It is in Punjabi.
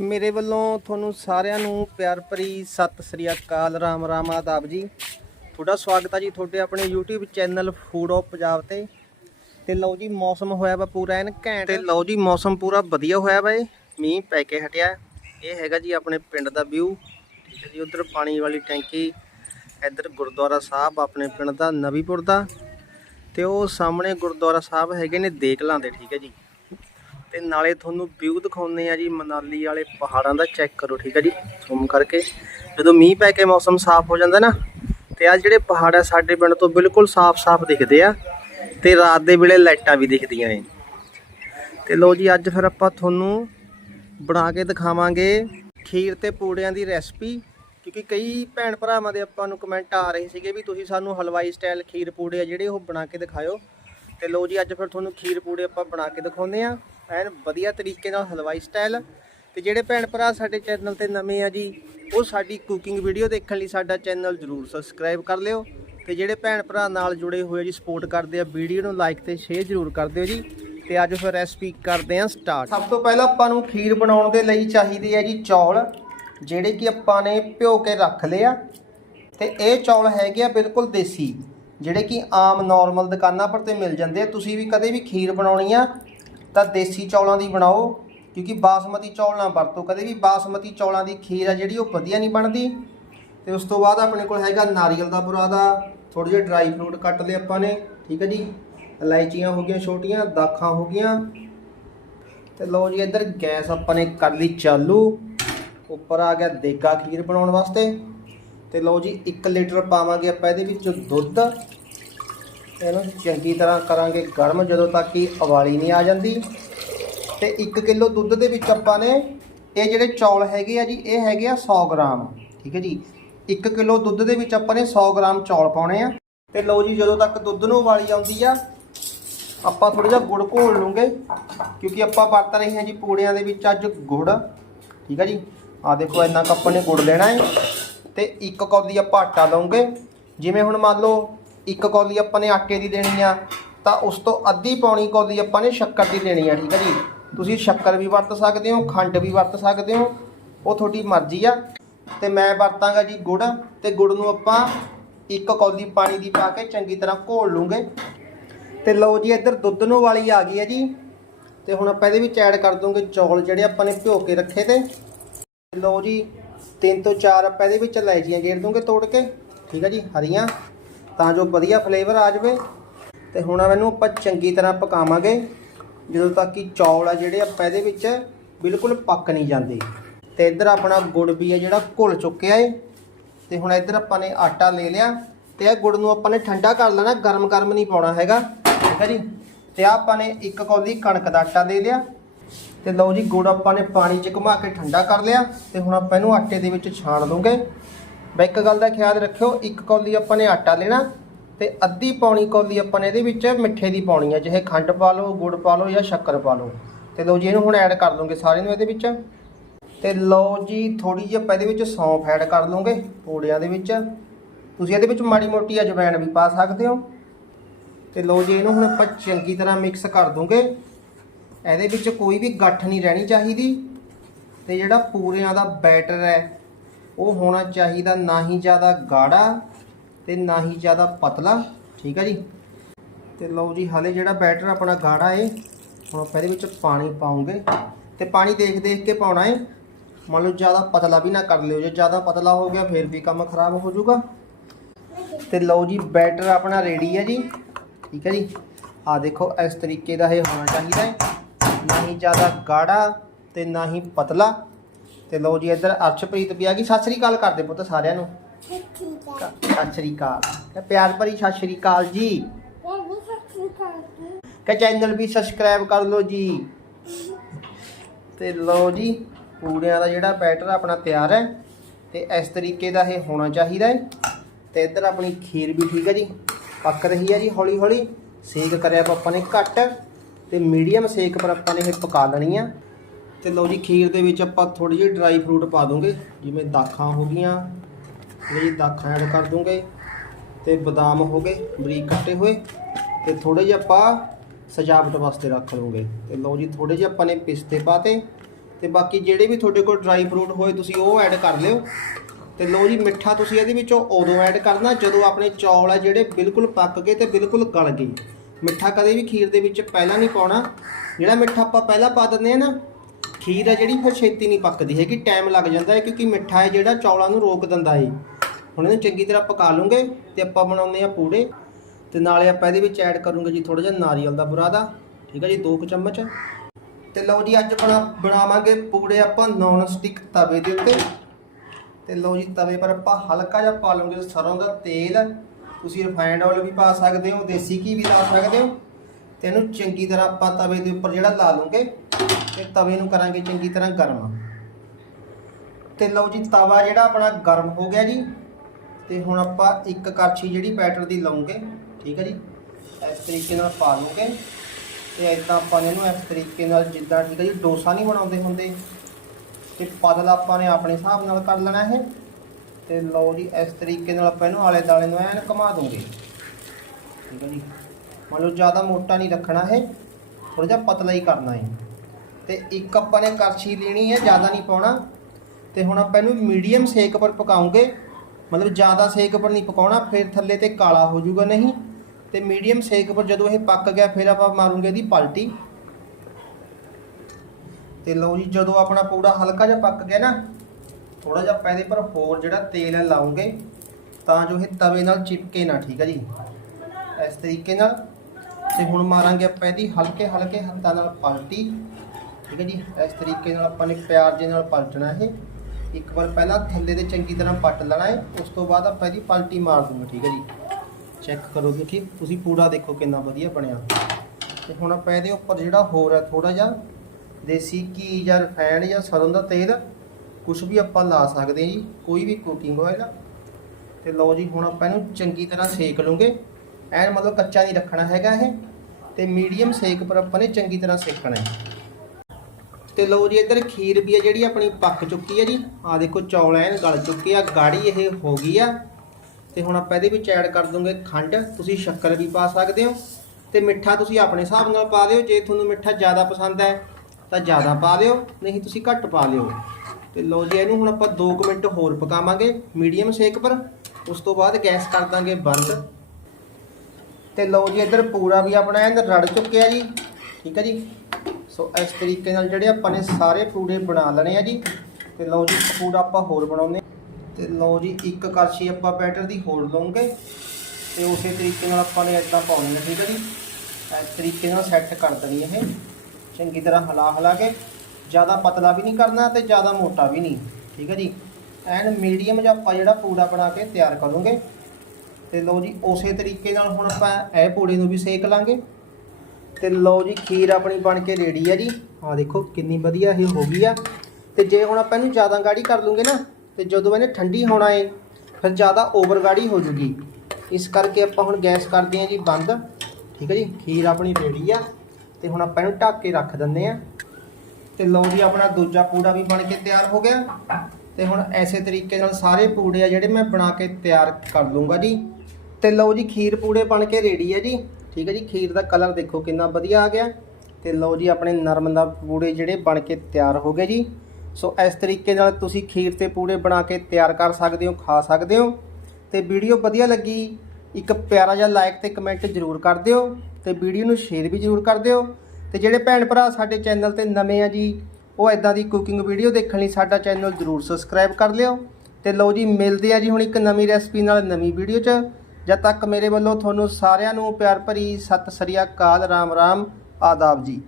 ਮੇਰੇ ਵੱਲੋਂ ਤੁਹਾਨੂੰ ਸਾਰਿਆਂ ਨੂੰ ਪਿਆਰ ਭਰੀ ਸਤਿ ਸ੍ਰੀ ਅਕਾਲ, ਰਾਮ ਰਾਮ ਆਦਾਬ ਜੀ। ਤੁਹਾਡਾ ਸਵਾਗਤ ਹੈ ਜੀ ਤੁਹਾਡੇ ਆਪਣੇ YouTube channel food of Punjab ਤੇ। ਤੇ ਲਓ ਜੀ, ਮੌਸਮ ਹੋਇਆ ਵਾ ਪੂਰਾ ਐਨ ਘੈਂਟ। ਤੇ ਲਓ ਜੀ, ਮੌਸਮ ਪੂਰਾ ਵਧੀਆ ਹੋਇਆ ਵਾ ਇਹ। ਮੀਂਹ ਪੈ ਕੇ ਹਟਿਆ। ਇਹ ਹੈਗਾ ਜੀ ਆਪਣੇ ਪਿੰਡ ਦਾ ਵਿਊ। ਠੀਕ ਹੈ ਜੀ, ਉਧਰ ਪਾਣੀ ਵਾਲੀ ਟੈਂਕੀ, ਇੱਧਰ ਗੁਰਦੁਆਰਾ ਸਾਹਿਬ, ਆਪਣੇ ਪਿੰਡ ਦਾ ਨਵੀਪੁਰ ਦਾ। ਤੇ ਉਹ ਸਾਹਮਣੇ ਗੁਰਦੁਆਰਾ ਸਾਹਿਬ ਹੈਗੇ ਨੇ ਦੇਖਲਾਂ ਦੇ, ਠੀਕ ਹੈ ਜੀ। ਤੇ ਨਾਲੇ ਤੁਹਾਨੂੰ ਵਿਊ ਦਿਖਾਉਂਦੇ ਆ ਜੀ ਮਨਾਲੀ ਵਾਲੇ ਪਹਾੜਾਂ ਦਾ ਚੈੱਕ ਕਰੋ, ਠੀਕ ਆ ਜੀ? ਜ਼ੂਮ ਕਰਕੇ। ਜਦੋਂ ਮੀਂਹ ਪੈ ਕੇ ਮੌਸਮ ਸਾਫ਼ ਹੋ ਜਾਂਦਾ ਨਾ, ਤੇ ਆ ਜਿਹੜੇ ਪਹਾੜ ਆ ਸਾਡੇ ਪਿੰਡ ਤੋਂ ਬਿਲਕੁਲ ਸਾਫ਼-ਸਾਫ਼ ਦਿਖਦੇ ਆ ਤੇ ਰਾਤ ਦੇ ਵੇਲੇ ਲਾਈਟਾਂ ਵੀ ਦਿਖਦੀਆਂ ਨੇ। ਤੇ ਲੋ ਜੀ, ਅੱਜ ਫਿਰ ਆਪਾਂ ਤੁਹਾਨੂੰ ਬਣਾ ਕੇ ਦਿਖਾਵਾਂਗੇ ਖੀਰ ਤੇ ਪੂੜਿਆਂ ਦੀ ਰੈਸਪੀ ਕਿਉਂਕਿ ਕਈ ਭੈਣ ਭਰਾਵਾਂ ਦੇ ਆਪਾਂ ਨੂੰ ਕਮੈਂਟ ਆ ਰਹੇ ਸੀਗੇ ਵੀ ਤੁਸੀਂ ਸਾਨੂੰ ਹਲਵਾਈ ਸਟਾਈਲ ਖੀਰ ਪੂੜੇ ਆ ਜਿਹੜੇ ਉਹ ਬਣਾ ਕੇ ਦਿਖਾਇਓ। ਤੇ ਲੋ ਜੀ, ਅੱਜ ਫਿਰ ਤੁਹਾਨੂੰ ਖੀਰ ਪੂੜੇ ਆਪਾਂ ਬਣਾ ਕੇ ਦਿਖਾਉਂਦੇ ਆ ਐਨ ਵਧੀਆ ਤਰੀਕੇ ਨਾਲ ਹਲਵਾਈ ਸਟਾਈਲ ਤੇ ਜਿਹੜੇ ਭੈਣ ਭਰਾ ਸਾਡੇ ਚੈਨਲ ਤੇ ਨਵੇਂ ਆ ਜੀ, ਉਹ ਸਾਡੀ ਕੁਕਿੰਗ ਵੀਡੀਓ ਦੇਖਣ ਲਈ ਸਾਡਾ ਚੈਨਲ ਜਰੂਰ ਸਬਸਕ੍ਰਾਈਬ ਕਰ ਲਿਓ। ਤੇ ਜਿਹੜੇ ਭੈਣ ਭਰਾ ਨਾਲ ਜੁੜੇ ਹੋਏ ਜੀ ਸਪੋਰਟ ਕਰਦੇ ਆ ਵੀਡੀਓ ਨੂੰ ਲਾਈਕ ਤੇ ਸ਼ੇਅਰ ਜਰੂਰ ਕਰ ਦਿਓ ਜੀ। ਤੇ ਅੱਜ ਫਿਰ ਰੈਸਪੀ ਕਰਦੇ ਆ ਸਟਾਰਟ ਸਭ ਤੋਂ ਪਹਿਲਾਂ ਆਪਾਂ ਨੂੰ ਖੀਰ ਬਣਾਉਣ ਦੇ ਲਈ ਚਾਹੀਦੇ ਆ ਜੀ ਚੌਲ, ਜਿਹੜੇ ਕਿ ਆਪਾਂ ਨੇ ਭਿਓ ਕੇ ਰੱਖ ਲਿਆ ਆ। ਤੇ ਇਹ ਚੌਲ ਹੈਗੇ ਆ ਬਿਲਕੁਲ ਦੇਸੀ, ਜਿਹੜੇ ਕਿ ਆਮ ਨਾਰਮਲ ਦੁਕਾਨਾਂ ਪਰ ਤੇ ਮਿਲ ਜਾਂਦੇ ਆ। ਤੁਸੀਂ ਵੀ ਕਦੇ ਵੀ ਖੀਰ ਬਣਾਉਣੀ ਆ ਤਾਂ ਦੇਸੀ ਚੌਲਾਂ ਦੀ ਬਣਾਓ, ਕਿਉਂਕਿ ਬਾਸਮਤੀ ਚੌਲ ਨਾ ਵਰਤੋ। ਕਦੇ ਵੀ ਬਾਸਮਤੀ ਚੌਲਾਂ ਦੀ ਖੀਰ ਆ ਜਿਹੜੀ, ਉਹ ਵਧੀਆ ਨਹੀਂ ਬਣਦੀ। ਤੇ ਉਸ ਤੋਂ ਬਾਅਦ ਆਪਣੇ ਕੋਲ ਹੈਗਾ ਨਾਰੀਅਲ ਦਾ ਬੁਰਾਦਾ। ਥੋੜੇ ਜਿਹੇ ਡਰਾਈ ਫਰੂਟ ਕੱਟ ਲਏ ਆਪਾਂ ਨੇ, ਠੀਕ ਹੈ ਜੀ? ਇਲਾਇਚੀਆਂ ਹੋ ਗਈਆਂ ਛੋਟੀਆਂ, ਦਾਖਾਂ ਹੋ ਗਈਆਂ। ਤੇ ਲਓ ਜੀ, ਇੱਧਰ ਗੈਸ ਆਪਾਂ ਨੇ ਕਰ ਲਈ ਚਾਲੂ। ਉੱਪਰ ਆ ਗਿਆ ਦੇਗਾ ਖੀਰ ਬਣਾਉਣ ਵਾਸਤੇ। ਤੇ ਲਓ ਜੀ 1 ਲੀਟਰ ਪਾਵਾਂਗੇ ਆਪਾਂ ਇਹਦੇ ਵਿੱਚ ਦੁੱਧ। ਇਹਨੂੰ ਚੰਗੀ ਤਰ੍ਹਾਂ ਕਰਾਂਗੇ ਗਰਮ ਜਦੋਂ ਤੱਕ ਕਿ ਉਬਾਲੀ ਨਹੀਂ ਆ ਜਾਂਦੀ। ਤੇ 1 ਕਿਲੋ ਦੁੱਧ ਦੇ ਵਿੱਚ ਆਪਾਂ ਨੇ ਇਹ ਜਿਹੜੇ ਚੌਲ ਹੈਗੇ ਆ ਜੀ, ਇਹ ਹੈਗੇ ਆ 100 ਗ੍ਰਾਮ, ਠੀਕ ਹੈ ਜੀ। 1 ਕਿਲੋ ਦੁੱਧ ਦੇ ਵਿੱਚ ਆਪਾਂ ਨੇ 100 ਗ੍ਰਾਮ ਚੌਲ ਪਾਉਣੇ ਆ। ਤੇ ਲਓ ਜੀ, ਜਦੋਂ ਤੱਕ ਦੁੱਧ ਨੂੰ ਉਬਾਲੀ ਆਉਂਦੀ ਆ, ਆਪਾਂ ਥੋੜਾ ਜਿਹਾ ਗੁੜ ਘੋਲ ਲੂੰਗੇ, ਕਿਉਂਕਿ ਆਪਾਂ ਵਰਤ ਰਹੇ ਹਾਂ ਜੀ ਪੂੜਿਆਂ ਦੇ ਵਿੱਚ ਅੱਜ ਗੁੜ, ਠੀਕ ਹੈ ਜੀ। ਆ ਦੇਖੋ, ਇੰਨਾ ਕੱਪ ਨੇ ਗੁੜ ਲੈਣਾ ਹੈ। ਤੇ ਇੱਕ ਕੌਲੀ ਆਪਾਂ ਆਟਾ ਲਵਾਂਗੇ ਜਿਵੇਂ ਹੁਣ ਮੰਨ ਲਓ ਇੱਕ ਕੌਲੀ ਆਪਾਂ ਨੇ ਆਟੇ ਦੀ ਦੇਣੀ ਆ, ਤਾਂ ਉਸ ਤੋਂ ਅੱਧੀ ਪੌਣੀ ਕੌਲੀ ਆਪਾਂ ਨੇ ਸ਼ੱਕਰ ਦੀ ਦੇਣੀ ਆ, ਠੀਕ ਹੈ ਜੀ? ਤੁਸੀਂ ਸ਼ੱਕਰ ਵੀ ਵਰਤ ਸਕਦੇ ਹੋ, ਖੰਡ ਵੀ ਵਰਤ ਸਕਦੇ ਹੋ, ਉਹ ਤੁਹਾਡੀ ਮਰਜ਼ੀ ਆ। ਤੇ ਮੈਂ ਵਰਤਾਂਗਾ ਜੀ ਗੁੜ, ਤੇ ਗੁੜ ਨੂੰ ਆਪਾਂ ਇੱਕ ਕੌਲੀ ਪਾਣੀ ਦੀ ਪਾ ਕੇ ਚੰਗੀ ਤਰ੍ਹਾਂ ਘੋਲ ਲੂੰਗੇ। ਤੇ ਲਓ ਜੀ, ਇੱਧਰ ਦੁੱਧ ਨੂੰ ਵਾਲੀ ਆ ਗਈ ਹੈ ਜੀ। ਤੇ ਹੁਣ ਆਪਾਂ ਇਹਦੇ ਵਿੱਚ ਐਡ ਕਰ ਦੂੰਗੇ ਚੌਲ ਜਿਹੜੇ ਆਪਾਂ ਨੇ ਭਿਓ ਕੇ ਰੱਖੇ ਤੇ। ਤੇ ਲਓ ਜੀ, ਤਿੰਨ ਤੋਂ ਚਾਰ ਆਪਾਂ ਇਹਦੇ ਵਿੱਚ ਇਲਾਇਚੀਆਂ ਗੇਰ ਦੂੰਗੇ ਤੋੜ ਕੇ, ਠੀਕ ਹੈ ਜੀ, ਹਰੀਆਂ। ਤਾਂ ਜੋ ਵਧੀਆ ਫਲੇਵਰ ਆ ਜਾਵੇ। ਤੇ ਹੁਣ ਇਹਨੂੰ ਆਪਾਂ ਚੰਗੀ ਤਰ੍ਹਾਂ ਪਕਾਵਾਂਗੇ। ਜਦੋਂ ਤੱਕ ਕਿ ਚੌਲ ਆ ਜਿਹੜੇ ਆਪਾਂ ਇਹਦੇ ਵਿੱਚ ਬਿਲਕੁਲ ਪੱਕ ਨਹੀਂ ਜਾਂਦੇ। ਤੇ ਇੱਧਰ ਆਪਣਾ ਗੁੜ ਵੀ ਹੈ ਜਿਹੜਾ ਘੁਲ ਚੁੱਕਿਆ ਏ। ਤੇ ਹੁਣ ਇੱਧਰ ਆਪਾਂ ਨੇ ਆਟਾ ਲੈ ਲਿਆ। ਤੇ ਇਹ ਗੁੜ ਨੂੰ ਆਪਾਂ ਨੇ ਠੰਡਾ ਕਰ ਲੈਣਾ ਗਰਮ ਗਰਮ ਨਹੀਂ ਪਾਉਣਾ ਹੈਗਾ। ਠੀਕ ਹੈ ਜੀ? ਤੇ ਆਹ ਆਪਾਂ ਨੇ ਇੱਕ ਕੌਲੀ ਕਣਕ ਦਾ ਆਟਾ ਲੈ ਲਿਆ। ਤੇ ਲਓ ਜੀ, ਗੁੜ ਆਪਾਂ ਨੇ ਪਾਣੀ 'ਚ ਘੁਮਾ ਕੇ ਠੰਡਾ ਕਰ ਲਿਆ। ਤੇ ਹੁਣ ਆਪਾਂ ਇਹਨੂੰ ਆਟੇ ਦੇ ਵਿੱਚ ਛਾਣ ਲਵਾਂਗੇ ਬਈ ਇੱਕ ਗੱਲ ਦਾ ਖਿਆਲ ਰੱਖਿਓ, ਇੱਕ ਕੌਲੀ ਆਪਾਂ ਨੇ ਆਟਾ ਲੈਣਾ ਤੇ ਅੱਧੀ ਪੌਣੀ ਕੌਲੀ ਆਪਾਂ ਨੇ ਇਹਦੇ ਵਿੱਚ ਮਿੱਠੇ ਦੀ ਪਾਉਣੀ ਹੈ ਜਿਹੇ ਖੰਡ ਪਾ ਲਓ, ਗੁੜ ਪਾ ਲਓ ਜਾਂ ਸ਼ੱਕਰ ਪਾ ਲਓ। ਤੇ ਲਓ ਜੀ, ਇਹਨੂੰ ਹੁਣ ਐਡ ਕਰ ਲਵਾਂਗੇ ਸਾਰੇ ਨੂੰ ਇਹਦੇ ਵਿੱਚ। ਤੇ ਲਓ ਜੀ ਥੋੜੀ ਜਿਹੀ ਆਪਾਂ ਇਹਦੇ ਵਿੱਚ ਸੌਂਫ ਐਡ ਕਰ ਲਵਾਂਗੇ ਪੂੜਿਆਂ ਦੇ ਵਿੱਚ। ਤੁਸੀਂ ਇਹਦੇ ਵਿੱਚ ਮਾੜੀ ਮੋਟੀ ਅਜਵਾਇਣ ਵੀ ਪਾ ਸਕਦੇ ਹੋ। ਤੇ ਲਓ ਜੀ, ਇਹਨੂੰ ਹੁਣ ਆਪਾਂ ਚੰਗੀ ਤਰ੍ਹਾਂ ਮਿਕਸ ਕਰ ਦੂੰਗੇ। ਇਹਦੇ ਵਿੱਚ ਕੋਈ ਵੀ ਗੱਠ ਨਹੀਂ ਰਹਿਣੀ ਚਾਹੀਦੀ। ਤੇ ਜਿਹੜਾ ਪੂਰਿਆਂ ਦਾ ਬੈਟਰ ਹੈ ਉਹ ਹੋਣਾ ਚਾਹੀਦਾ ਨਾ ਹੀ ਜ਼ਿਆਦਾ ਗਾੜਾ ਤੇ ਨਾ ਹੀ ਜ਼ਿਆਦਾ ਪਤਲਾ, ਠੀਕ ਹੈ ਜੀ? ਤੇ ਲਓ ਜੀ, ਹਲੇ ਜਿਹੜਾ ਬੈਟਰ ਆਪਣਾ ਗਾੜਾ ਏ, ਹੁਣ ਆਪਾਂ ਇਹਦੇ ਵਿੱਚ ਪਾਣੀ ਪਾਉਂਗੇ ਤੇ ਪਾਣੀ ਦੇਖ ਦੇਖ ਕੇ ਪਾਉਣਾ ਏ। ਮੰਨ ਲਓ ਜ਼ਿਆਦਾ ਪਤਲਾ ਵੀ ਨਾ ਕਰ ਲਿਓ, ਜੇ ਜ਼ਿਆਦਾ ਪਤਲਾ ਹੋ ਗਿਆ ਫਿਰ ਵੀ ਕੰਮ ਖਰਾਬ ਹੋ ਜਾਊਗਾ। ਤੇ ਲਓ ਜੀ ਬੈਟਰ ਆਪਣਾ ਰੈਡੀ ਹੈ ਜੀ, ਠੀਕ ਹੈ ਜੀ? ਆ ਦੇਖੋ, ਇਸ ਤਰੀਕੇ ਦਾ ਇਹ ਹੋਣਾ ਚਾਹੀਦਾ ਹੈ ਨਾ ਹੀ ਜ਼ਿਆਦਾ ਗਾੜਾ ਤੇ ਨਾ ਹੀ ਪਤਲਾ। ਤੇ ਲਓ ਜੀ, ਇੱਧਰ ਅਰਸ਼ਪ੍ਰੀਤ ਵੀ ਆ ਗਈ। ਸਤਿ ਸ੍ਰੀ ਅਕਾਲ ਕਰਦੇ ਪੁੱਤ ਸਾਰਿਆਂ ਨੂੰ। ਸਤਿ ਸ੍ਰੀ ਅਕਾਲ। ਤੇ ਪਿਆਰ ਭਰੀ ਸਤਿ ਸ੍ਰੀ ਅਕਾਲ ਜੀ। ਕਿ ਚੈਨਲ ਵੀ ਸਬਸਕ੍ਰਾਈਬ ਕਰ ਲਓ ਜੀ। ਤੇ ਲਓ ਜੀ, ਪੂੜਿਆਂ ਦਾ ਜਿਹੜਾ ਬੈਟਰ ਆਪਣਾ ਤਿਆਰ ਹੈ, ਤੇ ਇਸ ਤਰੀਕੇ ਦਾ ਇਹ ਹੋਣਾ ਚਾਹੀਦਾ ਹੈ। ਤੇ ਇੱਧਰ ਆਪਣੀ ਖੀਰ ਵੀ ਠੀਕ ਹੈ ਜੀ, ਪੱਕ ਰਹੀ ਹੈ ਜੀ ਹੌਲੀ ਹੌਲੀ ਸੇਕ ਕਰਿਆ ਵਾ ਆਪਾਂ ਨੇ ਘੱਟ, ਤੇ ਮੀਡੀਅਮ ਸੇਕ ਪਰ ਆਪਾਂ ਨੇ ਇਹ ਪਕਾ ਲੈਣੀ ਆ। ਤੇ ਲਓ ਜੀ, ਖੀਰ ਦੇ ਵਿੱਚ ਆਪਾਂ ਥੋੜੀ ਜਿਹੀ ਡਰਾਈ ਫਰੂਟ ਪਾ ਦੂੰਗੇ, ਜਿਵੇਂ ਦਾਖਾਂ ਹੋ ਗਈਆਂ ਇਹ ਜੀ ਦਾਖਾਂ ਐਡ ਕਰ ਦੂੰਗੇ, ਤੇ ਬਦਾਮ ਹੋ ਗਏ, ਬਰੀਕ ਕੱਟੇ ਹੋਏ, ਤੇ ਥੋੜੇ ਜਿਹਾ ਆਪਾਂ ਸਜਾਵਟ ਵਾਸਤੇ ਰੱਖ ਲਵਾਂਗੇ ਤੇ ਲਓ ਜੀ ਥੋੜੇ ਜਿਹਾ ਆਪਾਂ ਨੇ ਪਿਸਤੇ ਪਾਤੇ, ਤੇ ਬਾਕੀ ਜਿਹੜੇ ਵੀ ਤੁਹਾਡੇ ਕੋਲ ਡਰਾਈ ਫਰੂਟ ਹੋਏ, ਤੁਸੀਂ ਉਹ ਐਡ ਕਰ ਲਿਓ। ਤੇ ਲਓ ਜੀ, ਮਿੱਠਾ ਤੁਸੀਂ ਇਹਦੇ ਵਿੱਚੋਂ ਉਦੋਂ ਐਡ ਕਰਨਾ, ਜਦੋਂ ਆਪਣੇ ਚੌਲ ਆ ਜਿਹੜੇ ਬਿਲਕੁਲ ਪੱਕ ਗਏ ਤੇ ਬਿਲਕੁਲ ਗਲ ਗਏ। ਮਿੱਠਾ ਕਦੇ ਵੀ ਖੀਰ ਦੇ ਵਿੱਚ ਪਹਿਲਾਂ ਨਹੀਂ ਪਾਉਣਾ। ਜਿਹੜਾ ਮਿੱਠਾ ਆਪਾਂ ਪਹਿਲਾਂ ਪਾ ਦਿੰਦੇ ਆ ਨਾ ਖੀਰ ਆ ਜਿਹੜੀ ਫਿਰ ਛੇਤੀ ਨਹੀਂ ਪੱਕਦੀ ਹੈਗੀ ਟਾਈਮ ਲੱਗ ਜਾਂਦਾ ਹੈ ਕਿਉਂਕਿ ਮਿੱਠਾ ਹੈ ਜਿਹੜਾ ਚੌਲਾਂ ਨੂੰ ਰੋਕ ਦਿੰਦਾ ਹੈ। ਹੁਣ ਇਹਨੂੰ ਚੰਗੀ ਤਰ੍ਹਾਂ ਪਕਾ ਲੂੰਗੇ ਤੇ ਆਪਾਂ ਬਣਾਉਂਦੇ ਆ ਪੂੜੇ। ਤੇ ਨਾਲੇ ਆਪਾਂ ਇਹਦੇ ਵਿੱਚ ਐਡ ਕਰੂੰਗੇ ਜੀ ਥੋੜਾ ਜਿਹਾ ਨਾਰੀਅਲ ਦਾ ਬੁਰਾਦਾ ਠੀਕ ਹੈ ਜੀ 2 ਚਮਚ। ਤੇ ਲਓ ਜੀ, ਅੱਜ ਬਣਾ ਬਣਾਵਾਂਗੇ ਪੂੜੇ ਆਪਾਂ ਨੌਨ ਸਟਿਕ ਤਵੇ ਦੇ ਉੱਤੇ। ਤੇ ਲਓ ਜੀ, ਤਵੇ ਪਰ ਆਪਾਂ ਹਲਕਾ ਜਿਹਾ ਪਾ ਲਵਾਂਗੇ ਸਰੋਂ ਦਾ ਤੇਲ। ਤੁਸੀਂ ਰਿਫਾਈਨਡ ਆਇਲ ਵੀ ਪਾ ਸਕਦੇ ਹੋ, ਦੇਸੀ ਘੀ ਵੀ ਲਾ ਸਕਦੇ ਹੋ। ਤੇ ਇਹਨੂੰ ਚੰਗੀ ਤਰ੍ਹਾਂ ਆਪਾਂ ਤਵੇ ਦੇ ਉੱਪਰ ਜਿਹੜਾ ਲਾ ਲਵਾਂਗੇ ਤੇ ਤਵੇ ਨੂੰ ਕਰਾਂਗੇ ਚੰਗੀ ਤਰ੍ਹਾਂ ਗਰਮ। ਤੇ ਲਓ ਜੀ, ਤਵਾ ਜਿਹੜਾ ਆਪਣਾ ਗਰਮ ਹੋ ਗਿਆ ਜੀ, ਤੇ ਹੁਣ ਆਪਾਂ ਇੱਕ ਕੜਛੀ ਜਿਹੜੀ ਬੈਟਰ ਦੀ ਲਾਉਂਗੇ ਠੀਕ ਹੈ ਜੀ, ਇਸ ਤਰੀਕੇ ਨਾਲ ਪਾ ਲਓਗੇ ਤੇ ਇਦਾਂ ਆਪਾਂ ਨੇ ਇਹਨੂੰ ਇਸ ਤਰੀਕੇ ਨਾਲ ਜਿੱਦਾਂ ਠੀਕ ਹੈ ਜੀ, ਡੋਸਾ ਨਹੀਂ ਬਣਾਉਂਦੇ ਹੁੰਦੇ। ਤੇ ਪਤਲਾ ਆਪਾਂ ਨੇ ਆਪਣੇ ਹਿਸਾਬ ਨਾਲ ਕਰ ਲੈਣਾ ਇਹ। ਤੇ ਲਓ ਜੀ, ਇਸ ਤਰੀਕੇ ਨਾਲ ਆਪਾਂ ਇਹਨੂੰ ਆਲੇ ਦਾਲੇ ਨੂੰ ਐਨ ਘੁਮਾ ਦੂੰਗੇ ਠੀਕ ਹੈ ਜੀ, ਮੰਨ ਲਓ ਜ਼ਿਆਦਾ ਮੋਟਾ ਨਹੀਂ ਰੱਖਣਾ ਇਹ ਥੋੜਾ ਜਿਹਾ ਪਤਲਾ ਹੀ ਕਰਨਾ ਹੈ ਤੇ ਇੱਕ ਆਪਾਂ ਨੇ ਕੜਛੀ ਲੈਣੀ ਹੈ, ਜ਼ਿਆਦਾ ਨਹੀਂ ਪਾਉਣਾ। ਤੇ ਹੁਣ ਆਪਾਂ ਇਹਨੂੰ ਮੀਡੀਅਮ ਸੇਕ ਪਰ ਪਕਾਉਂਗੇ। ਮਤਲਬ ਜ਼ਿਆਦਾ ਸੇਕ ਪਰ ਨਹੀਂ ਪਕਾਉਣਾ, ਫਿਰ ਥੱਲੇ ਤੇ ਕਾਲਾ ਹੋ ਜਾਊਗਾ ਨਹੀਂ। ਤੇ ਮੀਡੀਅਮ ਸੇਕ ਪਰ ਜਦੋਂ ਇਹ ਪੱਕ ਗਿਆ, ਫਿਰ ਆਪਾਂ ਮਾਰੂਗੇ ਇਹਦੀ ਪਲਟੀ। ਤੇ ਲਓ ਜੀ, ਜਦੋਂ ਆਪਣਾ ਪੂੜਾ ਹਲਕਾ ਜਿਹਾ ਪੱਕ ਗਿਆ ਨਾ ਥੋੜਾ ਜਿਹਾ ਪੈਦੇ ਪਰ ਹੋਰ ਜਿਹੜਾ ਤੇਲ ਹੈ ਲਾਉਂਗੇ, ਤਾਂ ਜੋ ਇਹ ਤਵੇ ਨਾਲ ਚਿਪਕੇ ਨਾ, ਠੀਕ ਹੈ ਜੀ? ਇਸ ਤਰੀਕੇ ਨਾਲ। ਤੇ ਹੁਣ ਮਾਰਾਂਗੇ ਆਪਾਂ ਇਹਦੀ ਹਲਕੇ ਹਲਕੇ ਹੱਥਾਂ ਨਾਲ ਪਲਟੀ। ਠੀਕ ਹੈ ਜੀ? ਇਸ ਤਰੀਕੇ ਨਾਲ ਆਪਾਂ ਨੇ ਪਿਆਰ ਜੇ ਨਾਲ ਪਲਟਣਾ ਇਹ। ਇੱਕ ਵਾਰ ਪਹਿਲਾਂ ਥੱਲੇ ਤੇ ਚੰਗੀ ਤਰ੍ਹਾਂ ਪੱਟ ਲੈਣਾ ਹੈ ਉਸ ਤੋਂ ਬਾਅਦ ਆਪਾਂ ਇਹਦੀ ਪਲਟੀ ਮਾਰ ਦੂੰਗਾ, ਠੀਕ ਹੈ ਜੀ? ਚੈੱਕ ਕਰੋ ਦੇਖੀ ਤੁਸੀਂ ਪੂਰਾ ਦੇਖੋ ਕਿੰਨਾ ਵਧੀਆ ਬਣਿਆ। ਤੇ ਹੁਣ ਆਪਾਂ ਇਹਦੇ ਉੱਪਰ ਜਿਹੜਾ ਹੋਰ ਹੈ ਥੋੜਾ ਜਿਹਾ ਦੇਸੀ ਘੀ ਜਾਂ ਰਿਫਾਈਨਡ ਜਾਂ ਸਰੋਂ ਦਾ ਤੇਲ ਕੁਝ ਵੀ ਆਪਾਂ ਲਾ ਸਕਦੇ ਹਾਂ ਜੀ। ਕੋਈ ਵੀ ਕੁਕਿੰਗ ਆਇਲ ਤੇ ਲਓ ਜੀ, ਹੁਣ ਆਪਾਂ ਇਹਨੂੰ ਚੰਗੀ ਤਰ੍ਹਾਂ ਸੇਕ ਲਵਾਂਗੇ ਐਨ ਮਤਲਬ ਕੱਚਾ ਨਹੀਂ ਰੱਖਣਾ ਹੈਗਾ ਇਹ। ਤੇ ਮੀਡੀਅਮ ਸੇਕ ਪਰ ਆਪਾਂ ਨੇ ਚੰਗੀ ਤਰ੍ਹਾਂ ਸੇਕਣਾ ਹੈ। ਤੇ ਲਓ ਜੀ ਇੱਧਰ ਖੀਰ ਵੀ ਹੈ ਜਿਹੜੀ ਆਪਣੀ ਪੱਕ ਚੁੱਕੀ ਹੈ ਜੀ। ਆ ਦੇਖੋ ਚੌਲ ਐਨ ਗਲ ਚੁੱਕੇ ਆ, ਗਾੜੀ ਇਹ ਹੋ ਗਈ ਆ। ਤੇ ਹੁਣ ਆਪਾਂ ਇਹਦੇ ਵਿੱਚ ਐਡ ਕਰ ਦੂੰਗੇ ਖੰਡ, ਤੁਸੀਂ ਸ਼ੱਕਰ ਵੀ ਪਾ ਸਕਦੇ ਹੋ। ਤੇ ਮਿੱਠਾ ਤੁਸੀਂ ਆਪਣੇ ਹਿਸਾਬ ਨਾਲ ਪਾ ਦਿਓ, ਜੇ ਤੁਹਾਨੂੰ ਮਿੱਠਾ ਜ਼ਿਆਦਾ ਪਸੰਦ ਹੈ, ਤਾਂ ਜ਼ਿਆਦਾ ਪਾ ਦਿਓ, ਨਹੀਂ ਤੁਸੀਂ ਘੱਟ ਪਾ ਲਿਓ। ਤੇ ਲਓ ਜੀ ਇਹਨੂੰ ਹੁਣ ਆਪਾਂ 2 ਮਿੰਟ ਹੋਰ ਪਕਾਵਾਂਗੇ, ਮੀਡੀਅਮ ਸੇਕ ਪਰ। ਉਸ ਤੋਂ ਬਾਅਦ ਗੈਸ ਕਰ ਦਾਂਗੇ ਬੰਦ। ਤੇ ਲਓ ਜੀ ਇੱਧਰ ਪੂਰਾ ਵੀ ਆਪਣਾ ਐਨ ਰੜ ਚੁੱਕਿਆ ਜੀ। ਠੀਕ ਹੈ ਜੀ? ਸੋ ਇਸ ਤਰੀਕੇ ਨਾਲ ਜਿਹੜੇ ਆਪਾਂ ਨੇ ਸਾਰੇ ਪੂੜੇ ਬਣਾ ਲੈਣੇ ਆ ਜੀ। ਤੇ ਲਓ ਜੀ ਪੂੜਾ ਆਪਾਂ ਹੋਰ ਬਣਾਉਂਦੇ ਤੇ ਲਓ ਜੀ, ਇੱਕ ਕੜਛੀ ਆਪਾਂ ਬੈਟਰ ਦੀ ਹੋਰ ਲਵਾਂਗੇ। ਤੇ ਉਸੇ ਤਰੀਕੇ ਨਾਲ ਆਪਾਂ ਨੇ ਇਦਾਂ ਪਾਉਣੀ ਹੈ ਠੀਕ ਹੈ ਜੀ। ਇਸ ਤਰੀਕੇ ਨਾਲ ਸੈੱਟ ਕਰ ਦੇਣੀ ਇਹ। ਚੰਗੀ ਤਰ੍ਹਾਂ ਹਲਾ ਹਲਾ ਕੇ। ਜ਼ਿਆਦਾ ਪਤਲਾ ਵੀ ਨਹੀਂ ਕਰਨਾ ਤੇ ਜ਼ਿਆਦਾ ਮੋਟਾ ਵੀ ਨਹੀਂ, ਠੀਕ ਹੈ ਜੀ। ਐਨ ਮੀਡੀਅਮ ਜਿਹਾ ਆਪਾਂ ਜਿਹੜਾ ਪੂੜਾ ਬਣਾ ਕੇ ਤਿਆਰ ਕਰੂੰਗੇ। ਤੇ ਲਓ ਜੀ, ਉਸੇ ਤਰੀਕੇ ਨਾਲ ਹੁਣ ਆਪਾਂ ਇਹ ਪੂੜੇ ਨੂੰ ਵੀ ਸੇਕ ਲਾਂਗੇ। ਤੇ ਲਓ ਜੀ, ਖੀਰ ਆਪਣੀ ਬਣ ਕੇ ਰੈਡੀ ਆ ਜੀ। ਆਹ ਦੇਖੋ, ਕਿੰਨੀ ਵਧੀਆ ਇਹ ਹੋ ਗਈ ਆ। ਤੇ ਜੇ ਹੁਣ ਆਪਾਂ ਇਹਨੂੰ ਜ਼ਿਆਦਾ ਗਾੜੀ ਕਰ ਲੂੰਗੇ ਨਾ, ਤੇ ਜਦੋਂ ਇਹਨੇ ਠੰਡੀ ਹੋਣਾ ਏ, ਫਿਰ ਜ਼ਿਆਦਾ ਓਵਰ ਗਾੜੀ ਹੋ ਜੂਗੀ। ਇਸ ਕਰਕੇ ਆਪਾਂ ਹੁਣ ਗੈਸ ਕਰਦੇ ਹਾਂ ਜੀ ਬੰਦ। ਠੀਕ ਹੈ ਜੀ, ਖੀਰ ਆਪਣੀ ਰੈਡੀ ਆ। ਤੇ ਹੁਣ ਆਪਾਂ ਇਹਨੂੰ ਢੱਕ ਕੇ ਰੱਖ ਦਿੰਦੇ ਆ ਤੇ ਲਓ ਜੀ, ਆਪਣਾ ਦੂਜਾ ਪੂੜਾ ਵੀ ਬਣ ਕੇ ਤਿਆਰ ਹੋ ਗਿਆ। ਤੇ ਹੁਣ ਐਸੇ ਤਰੀਕੇ ਨਾਲ ਸਾਰੇ ਪੂੜੇ ਆ ਜਿਹੜੇ ਮੈਂ ਬਣਾ ਕੇ ਤਿਆਰ ਕਰ ਲੂੰਗਾ ਜੀ। ਤੇ ਲਓ ਜੀ, ਖੀਰ ਪੂੜੇ ਬਣ ਕੇ ਰੈਡੀ ਆ ਜੀ। ਠੀਕ ਹੈ ਜੀ, ਖੀਰ ਦਾ ਕਲਰ ਦੇਖੋ ਕਿੰਨਾ ਵਧੀਆ ਆ ਗਿਆ ਤੇ ਲਓ ਜੀ, ਆਪਣੇ ਨਰਮ ਦਾ ਪੂੜੇ ਜਿਹੜੇ ਬਣ ਕੇ ਤਿਆਰ ਹੋ ਗਏ ਜੀ। ਸੋ ਇਸ ਤਰੀਕੇ ਨਾਲ ਤੁਸੀਂ ਖੀਰ ਤੇ ਪੂੜੇ ਬਣਾ ਕੇ ਤਿਆਰ ਕਰ ਸਕਦੇ ਹੋ, ਖਾ ਸਕਦੇ ਹੋ ਤੇ ਵੀਡੀਓ ਵਧੀਆ ਲੱਗੀ, ਇੱਕ ਪਿਆਰਾ ਜਿਹਾ ਲਾਈਕ ਤੇ ਕਮੈਂਟ ਜ਼ਰੂਰ ਕਰ ਦਿਓ ਤੇ ਵੀਡੀਓ ਨੂੰ ਸ਼ੇਅਰ ਵੀ ਜ਼ਰੂਰ ਕਰ ਦਿਓ। ਤੇ ਜਿਹੜੇ ਭੈਣ ਭਰਾ ਸਾਡੇ ਚੈਨਲ ਤੇ ਨਵੇਂ ਆ ਜੀ, ਉਹ ਇਦਾਂ ਦੀ ਕੁਕਿੰਗ ਵੀਡੀਓ ਦੇਖਣ ਲਈ ਸਾਡਾ ਚੈਨਲ ਜ਼ਰੂਰ ਸਬਸਕ੍ਰਾਈਬ ਕਰ ਲਿਓ। ਤੇ ਲਓ ਜੀ, ਮਿਲਦੇ ਆ ਜੀ ਹੁਣ ਇੱਕ ਨਵੀਂ ਰੈਸਪੀ ਨਾਲ ਨਵੀਂ ਵੀਡੀਓ 'ਚ। ਜਦ ਤੱਕ ਮੇਰੇ ਵੱਲੋਂ ਤੁਹਾਨੂੰ ਸਾਰਿਆਂ ਨੂੰ ਪਿਆਰ ਭਰੀ ਸਤਿ ਸ੍ਰੀ ਅਕਾਲ, ਰਾਮ ਰਾਮ, ਆਦਾਬ ਜੀ।